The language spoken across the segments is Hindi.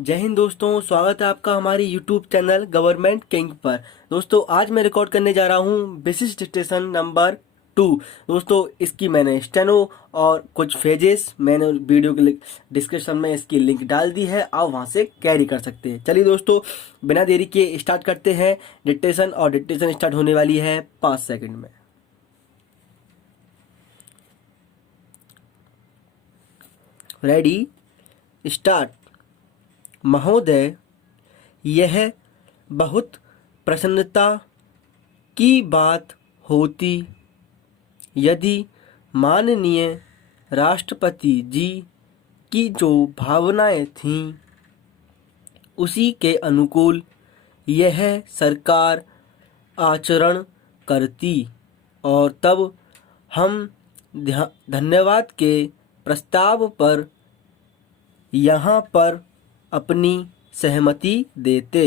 जय हिंद दोस्तों, स्वागत है आपका हमारी यूट्यूब चैनल गवर्नमेंट किंग पर। दोस्तों आज मैं रिकॉर्ड करने जा रहा हूँ विशिष्ट स्टेशन नंबर 2। दोस्तों इसकी मैंने स्टेनो और कुछ फेजेस मैंने वीडियो के डिस्क्रिप्शन में इसकी लिंक डाल दी है, आप वहाँ से कैरी कर सकते हैं। चलिए दोस्तों बिना देरी के स्टार्ट करते हैं डिक्टेशन, और डिक्टेशन स्टार्ट होने वाली है 5 सेकंड में। Ready, start. महोदय, यह बहुत प्रसन्नता की बात होती यदि माननीय राष्ट्रपति जी की जो भावनाएं थीं उसी के अनुकूल यह सरकार आचरण करती, और तब हम धन्यवाद के प्रस्ताव पर यहाँ पर अपनी सहमति देते।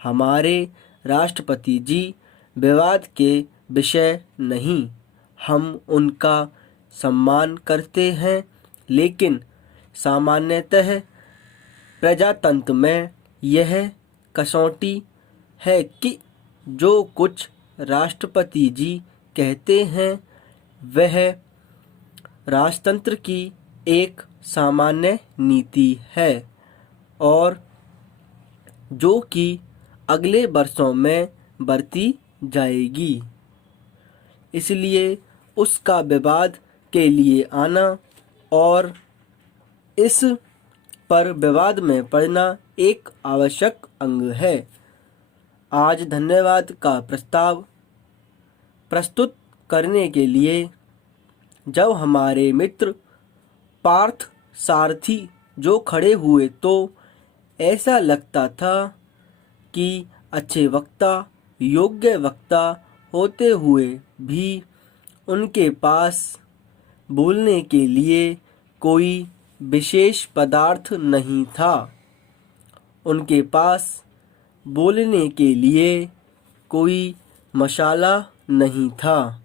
हमारे राष्ट्रपति जी विवाद के विषय नहीं, हम उनका सम्मान करते हैं, लेकिन सामान्यतः प्रजातंत्र में यह कसौटी है कि जो कुछ राष्ट्रपति जी कहते हैं वह राजतंत्र की एक सामान्य नीति है, और जो कि अगले वर्षों में बरती जाएगी। इसलिए उसका विवाद के लिए आना और इस पर विवाद में पड़ना एक आवश्यक अंग है। आज धन्यवाद का प्रस्ताव प्रस्तुत करने के लिए जब हमारे मित्र पार्थ सारथी जो खड़े हुए तो ऐसा लगता था कि अच्छे वक्ता, योग्य वक्ता होते हुए भी उनके पास बोलने के लिए कोई विशेष पदार्थ नहीं था। उनके पास बोलने के लिए कोई मसाला नहीं था,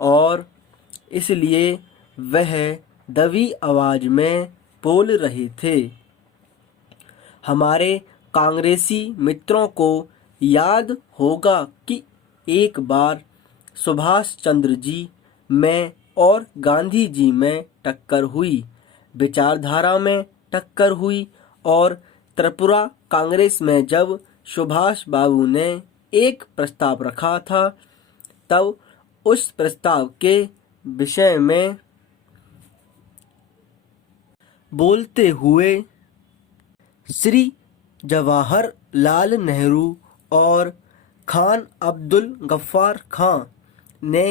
और इसलिए वह दबी आवाज़ में बोल रहे थे। हमारे कांग्रेसी मित्रों को याद होगा कि एक बार सुभाष चंद्र जी में और गांधी जी में टक्कर हुई, विचारधारा में टक्कर हुई, और त्रिपुरा कांग्रेस में जब सुभाष बाबू ने एक प्रस्ताव रखा था तब उस प्रस्ताव के विषय में बोलते हुए श्री जवाहरलाल नेहरू और खान अब्दुल गफ्फार खान ने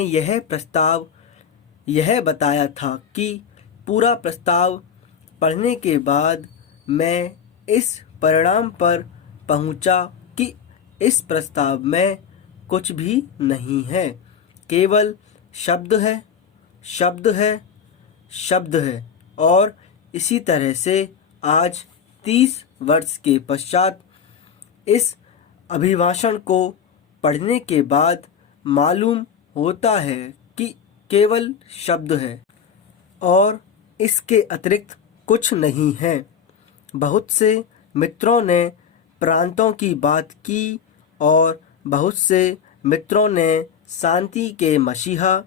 यह बताया था कि पूरा प्रस्ताव पढ़ने के बाद मैं इस परिणाम पर पहुंचा कि इस प्रस्ताव में कुछ भी नहीं है, केवल शब्द है, शब्द है, शब्द है। और इसी तरह से आज 30 वर्ष के पश्चात इस अभिभाषण को पढ़ने के बाद मालूम होता है कि केवल शब्द है और इसके अतिरिक्त कुछ नहीं है। बहुत से मित्रों ने प्रांतों की बात की और बहुत से मित्रों ने शांति के मसीहा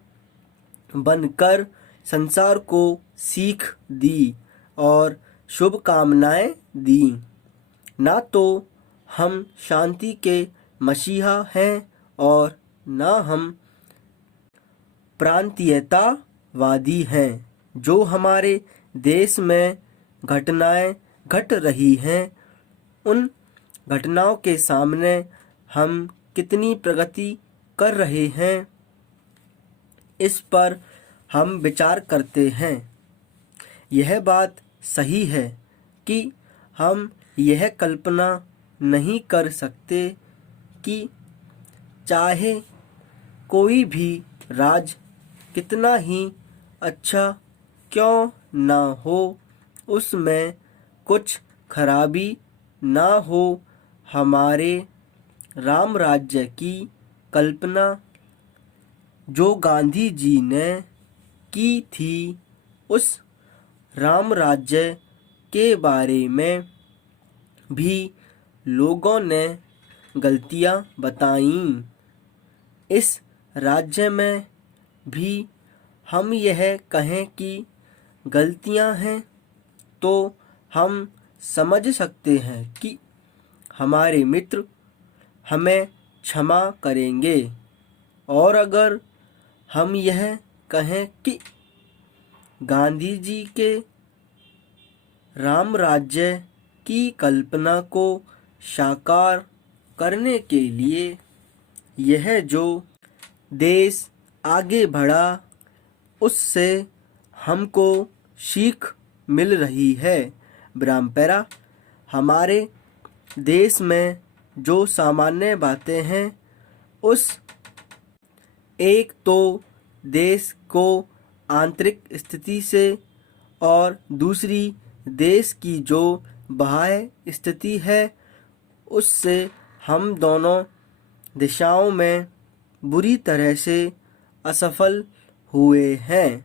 बनकर संसार को सीख दी और शुभकामनाएं दी। ना तो हम शांति के मसीहा हैं और ना हम प्रांतीयतावादी हैं। जो हमारे देश में घटनाएं घट रही हैं उन घटनाओं के सामने हम कितनी प्रगति कर रहे हैं इस पर हम विचार करते हैं। यह बात सही है कि हम यह कल्पना नहीं कर सकते कि चाहे कोई भी राज्य कितना ही अच्छा क्यों ना हो उसमें कुछ खराबी ना हो। हमारे राम राज्य की कल्पना जो गांधी जी ने की थी उस राम राज्य के बारे में भी लोगों ने गलतियां बताईं। इस राज्य में भी हम यह कहें कि गलतियां हैं तो हम समझ सकते हैं कि हमारे मित्र हमें क्षमा करेंगे, और अगर हम यह कहें कि गांधी जी के राम राज्य की कल्पना को साकार करने के लिए यह जो देश आगे बढ़ा उससे हमको सीख मिल रही है। ब्राह्मपेरा, हमारे देश में जो सामान्य बातें हैं उस एक तो देश को आंतरिक स्थिति से और दूसरी देश की जो बाह्य स्थिति है उससे हम दोनों दिशाओं में बुरी तरह से असफल हुए हैं।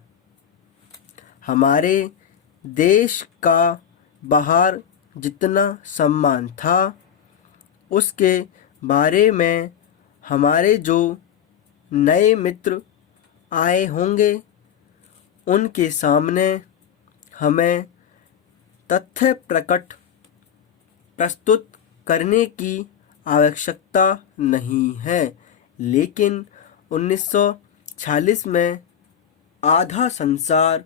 हमारे देश का बाहर जितना सम्मान था उसके बारे में हमारे जो नए मित्र आए होंगे उनके सामने हमें तथ्य प्रस्तुत करने की आवश्यकता नहीं है। लेकिन 1946 में आधा संसार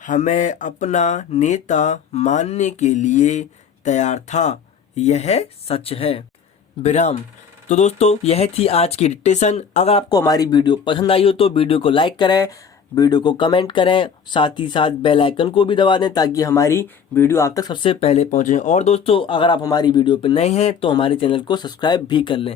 हमें अपना नेता मानने के लिए तैयार था, यह सच है। विराम। तो दोस्तों, यह थी आज की डिक्टेशन। अगर आपको हमारी वीडियो पसंद आई हो तो वीडियो को लाइक करें, वीडियो को कमेंट करें, साथ ही साथ बेल आइकन को भी दबा दें ताकि हमारी वीडियो आप तक सबसे पहले पहुंचे। और दोस्तों, अगर आप हमारी वीडियो पर नए हैं तो हमारे चैनल को सब्सक्राइब भी कर लें।